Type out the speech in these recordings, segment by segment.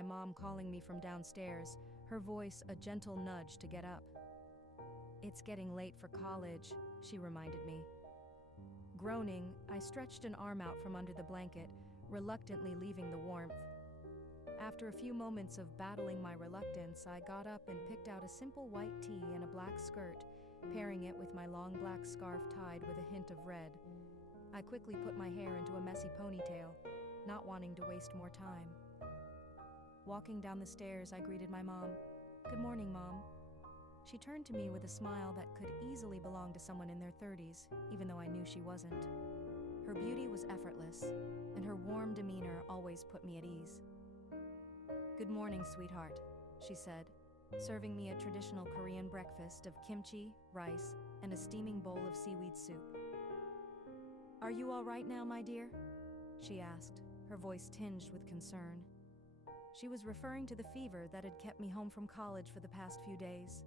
my mom calling me from downstairs, her voice a gentle nudge to get up. "It's getting late for college," she reminded me. Groaning, I stretched an arm out from under the blanket, reluctantly leaving the warmth. After a few moments of battling my reluctance, I got up and picked out a simple white tee and a black skirt, pairing it with my long black scarf tied with a hint of red. I quickly put my hair into a messy ponytail, not wanting to waste more time. Walking down the stairs, I greeted my mom. "Good morning, Mom." She turned to me with a smile that could easily belong to someone in their 30s, even though I knew she wasn't. Her beauty was effortless, and her warm demeanor always put me at ease. "Good morning, sweetheart," she said, serving me a traditional Korean breakfast of kimchi, rice, and a steaming bowl of seaweed soup. "Are you all right now, my dear?" she asked, her voice tinged with concern. She was referring to the fever that had kept me home from college for the past few days.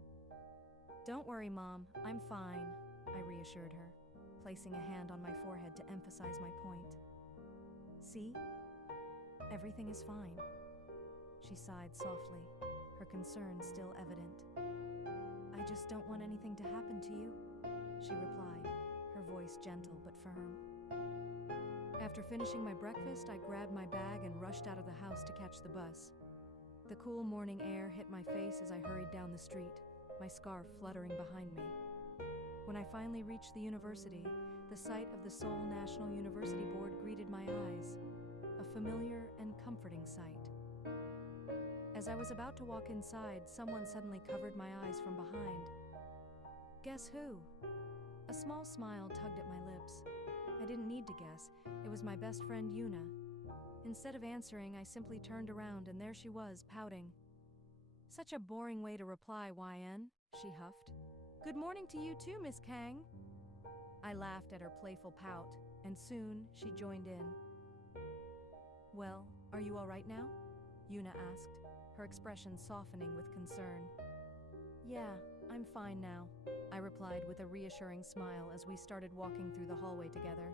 "Don't worry, Mom, I'm fine," I reassured her, placing a hand on my forehead to emphasize my point. "See? Everything is fine." She sighed softly, her concern still evident. "I just don't want anything to happen to you," she replied, her voice gentle but firm. After finishing my breakfast, I grabbed my bag and rushed out of the house to catch the bus. The cool morning air hit my face as I hurried down the street, my scarf fluttering behind me. When I finally reached the university, the sight of the Seoul National University Board greeted my eyes, a familiar and comforting sight. As I was about to walk inside, someone suddenly covered my eyes from behind. "Guess who?" A small smile tugged at my lips. I didn't need to guess. It was my best friend Yuna. Instead of answering, I simply turned around and there she was, pouting. "Such a boring way to reply, YN," she huffed. "Good morning to you too, Miss Kang." I laughed at her playful pout, and soon she joined in. "Well, are you all right now?" Yuna asked, her expression softening with concern. "Yeah, I'm fine now," I replied with a reassuring smile as we started walking through the hallway together.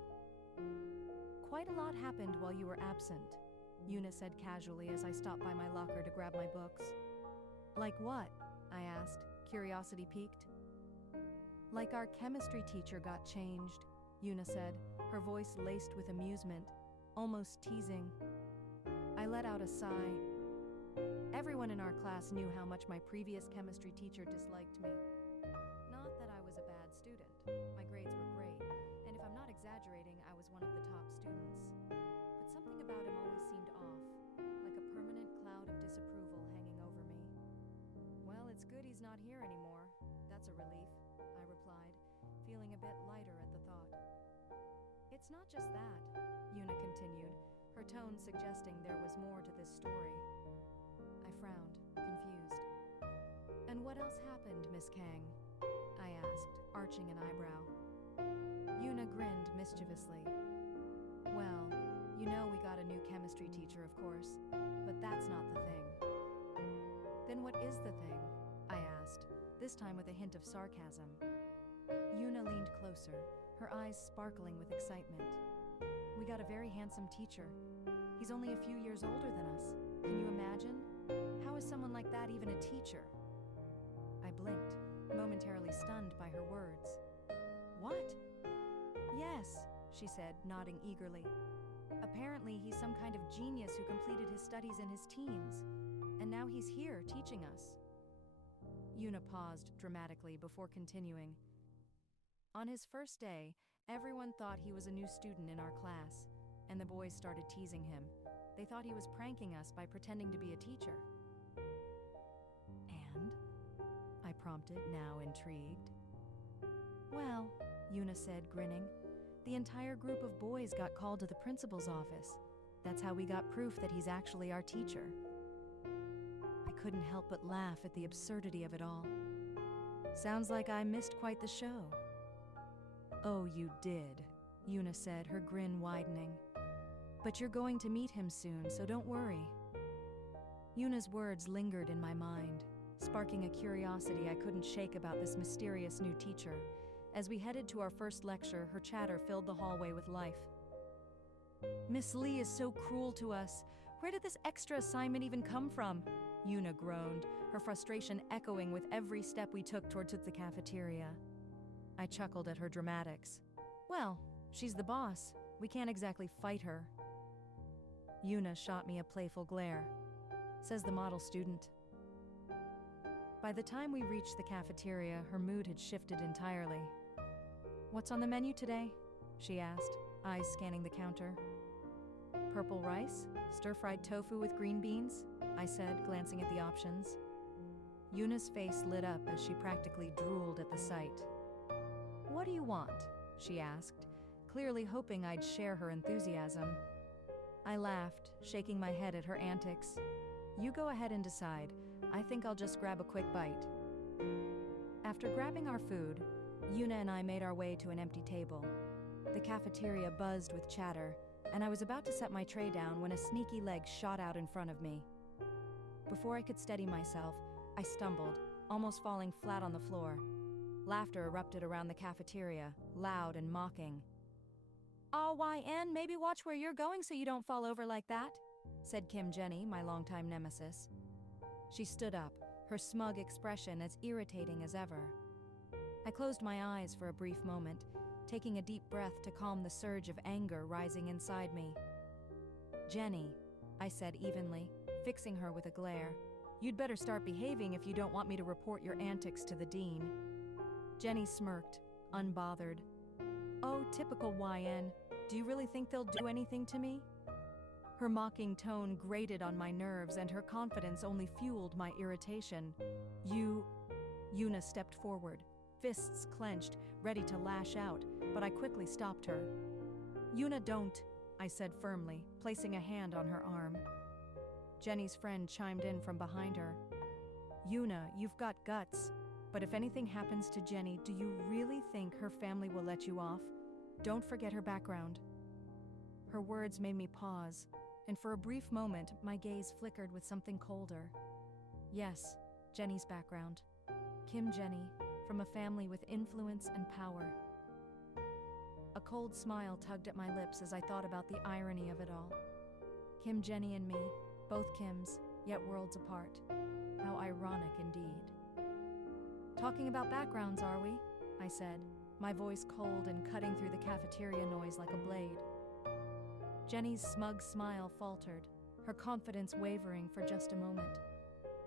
"Quite a lot happened while you were absent," Yuna said casually as I stopped by my locker to grab my books. "Like what?" I asked, curiosity piqued. "Like our chemistry teacher got changed," Yuna said, her voice laced with amusement, almost teasing. I let out a sigh. Everyone in our class knew how much my previous chemistry teacher disliked me. Not that I was a bad student. My grades were great, and if I'm not exaggerating, I was one of the top students. But something about him always seemed off, like a permanent cloud of disapproval hanging over me. "Well, it's good he's not here anymore. That's a relief," I replied, feeling a bit lighter at the thought. "It's not just that," Yuna continued, her tone suggesting there was more to this story. I frowned, confused. "And what else happened, Miss Kang?" I asked, arching an eyebrow. Yuna grinned mischievously. "Well, you know we got a new chemistry teacher, of course, but that's not the thing." "Then what is the thing?" I asked, this time with a hint of sarcasm. Yuna leaned closer, her eyes sparkling with excitement. "We got a very handsome teacher. He's only a few years older than us. Can you imagine? How is someone like that even a teacher?" I blinked, momentarily stunned by her words. "What?" "Yes," she said, nodding eagerly. "Apparently he's some kind of genius who completed his studies in his teens, and now he's here teaching us." Yuna paused dramatically before continuing. "On his first day, everyone thought he was a new student in our class, and the boys started teasing him. They thought he was pranking us by pretending to be a teacher." "And?" I prompted, now intrigued. "Well," Yuna said, grinning, "the entire group of boys got called to the principal's office. That's how we got proof that he's actually our teacher." I couldn't help but laugh at the absurdity of it all. "Sounds like I missed quite the show." "Oh, you did," Yuna said, her grin widening. "But you're going to meet him soon, so don't worry." Yuna's words lingered in my mind, sparking a curiosity I couldn't shake about this mysterious new teacher. As we headed to our first lecture, her chatter filled the hallway with life. "Miss Lee is so cruel to us. Where did this extra assignment even come from? Yuna groaned, her frustration echoing with every step we took towards the cafeteria. I chuckled at her dramatics. Well, she's the boss. We can't exactly fight her. Yuna shot me a playful glare. Says the model student. By the time we reached the cafeteria, her mood had shifted entirely. What's on the menu today? She asked, eyes scanning the counter. Purple rice? Stir-fried tofu with green beans? I said, glancing at the options. Yuna's face lit up as she practically drooled at the sight. What do you want? She asked, clearly hoping I'd share her enthusiasm. I laughed, shaking my head at her antics. You go ahead and decide. I think I'll just grab a quick bite. After grabbing our food, Yuna and I made our way to an empty table. The cafeteria buzzed with chatter, and I was about to set my tray down when a sneaky leg shot out in front of me. Before I could steady myself, I stumbled, almost falling flat on the floor. Laughter erupted around the cafeteria, loud and mocking. "Aw, YN, maybe watch where you're going so you don't fall over like that," said Kim Jenny, my longtime nemesis. She stood up, her smug expression as irritating as ever. I closed my eyes for a brief moment, taking a deep breath to calm the surge of anger rising inside me. "Jenny," I said evenly, fixing her with a glare, "you'd better start behaving if you don't want me to report your antics to the dean." Jenny smirked, unbothered. "Oh, typical YN. Do you really think they'll do anything to me?" Her mocking tone grated on my nerves, and her confidence only fueled my irritation. Yuna stepped forward, fists clenched, ready to lash out, but I quickly stopped her. "Yuna, don't," I said firmly, placing a hand on her arm. Jenny's friend chimed in from behind her. "Yuna, you've got guts. But if anything happens to Jenny, do you really think her family will let you off? Don't forget her background." Her words made me pause, and for a brief moment, my gaze flickered with something colder. Yes, Jenny's background. Kim Jenny, from a family with influence and power. A cold smile tugged at my lips as I thought about the irony of it all. Kim Jenny and me, both Kims, yet worlds apart. How ironic indeed. "Talking about backgrounds, are we?" I said, my voice cold and cutting through the cafeteria noise like a blade. Jenny's smug smile faltered, her confidence wavering for just a moment.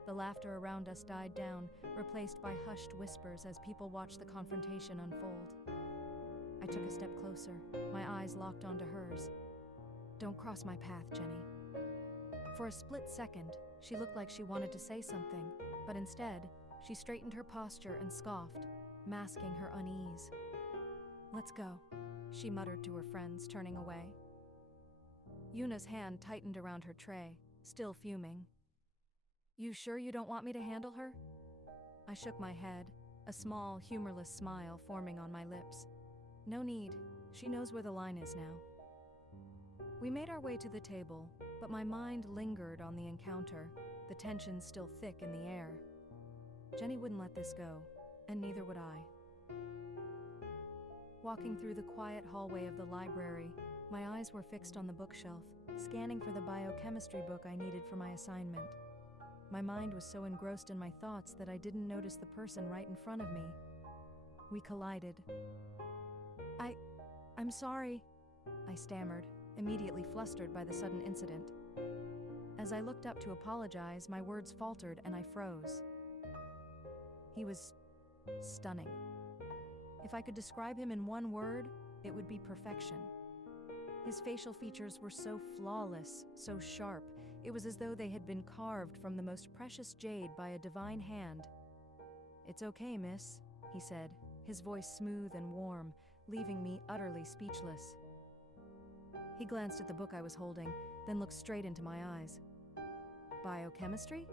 The laughter around us died down, replaced by hushed whispers as people watched the confrontation unfold. I took a step closer, my eyes locked onto hers. "Don't cross my path, Jenny." For a split second, she looked like she wanted to say something, but instead, she straightened her posture and scoffed, masking her unease. "Let's go," she muttered to her friends, turning away. Yuna's hand tightened around her tray, still fuming. "You sure you don't want me to handle her?" I shook my head, a small, humorless smile forming on my lips. "No need. She knows where the line is now." We made our way to the table, but my mind lingered on the encounter, the tension still thick in the air. Jenny wouldn't let this go, and neither would I. Walking through the quiet hallway of the library, my eyes were fixed on the bookshelf, scanning for the biochemistry book I needed for my assignment. My mind was so engrossed in my thoughts that I didn't notice the person right in front of me. We collided. I'm sorry," I stammered, immediately flustered by the sudden incident. As I looked up to apologize, my words faltered and I froze. He was stunning. If I could describe him in one word, it would be perfection. His facial features were so flawless, so sharp, it was as though they had been carved from the most precious jade by a divine hand. "It's okay, miss," he said, his voice smooth and warm, leaving me utterly speechless. He glanced at the book I was holding, then looked straight into my eyes. "Biochemistry?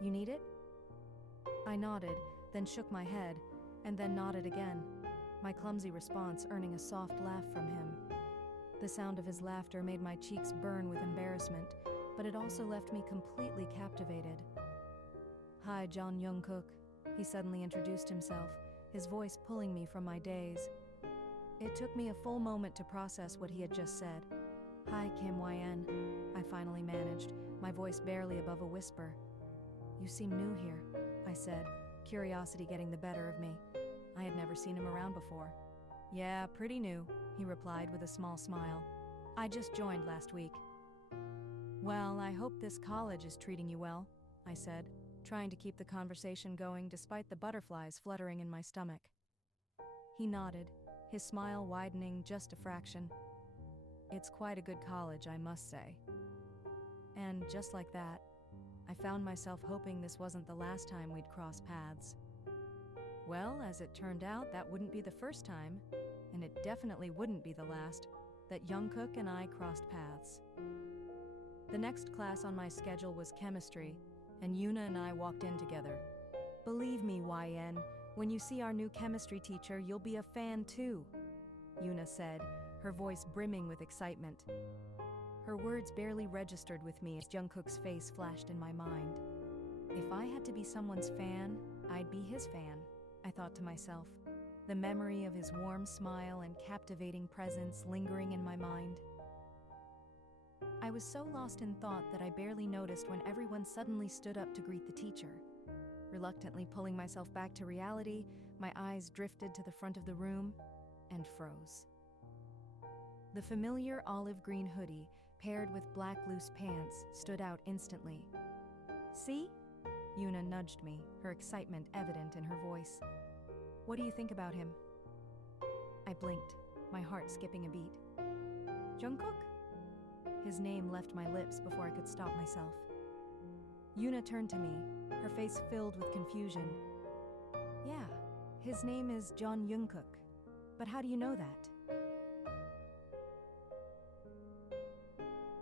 You need it?" I nodded, then shook my head, and then nodded again, my clumsy response earning a soft laugh from him. The sound of his laughter made my cheeks burn with embarrassment, but it also left me completely captivated. "Hi, Jungkook," he suddenly introduced himself, his voice pulling me from my daze. It took me a full moment to process what he had just said. Hi, Kim YN. I finally managed, my voice barely above a whisper. You seem new here, I said, curiosity getting the better of me. I had never seen him around before. Yeah, pretty new, he replied with a small smile. I just joined last week. Well, I hope this college is treating you well, I said, trying to keep the conversation going despite the butterflies fluttering in my stomach. He nodded, his smile widening just a fraction. It's quite a good college, I must say. And just like that, I found myself hoping this wasn't the last time we'd cross paths. Well, as it turned out, that wouldn't be the first time, and it definitely wouldn't be the last, that Jungkook and I crossed paths. The next class on my schedule was chemistry, and Yuna and I walked in together. Believe me, YN, when you see our new chemistry teacher, you'll be a fan too, Yuna said, her voice brimming with excitement. Her words barely registered with me as Jungkook's face flashed in my mind. If I had to be someone's fan, I'd be his fan, I thought to myself, the memory of his warm smile and captivating presence lingering in my mind. I was so lost in thought that I barely noticed when everyone suddenly stood up to greet the teacher. Reluctantly pulling myself back to reality, my eyes drifted to the front of the room and froze. The familiar olive green hoodie, paired with black loose pants, stood out instantly. See? Yuna nudged me, her excitement evident in her voice. What do you think about him? I blinked, my heart skipping a beat. Jungkook? His name left my lips before I could stop myself. Yuna turned to me, her face filled with confusion. Yeah, his name is Jungkook. But how do you know that?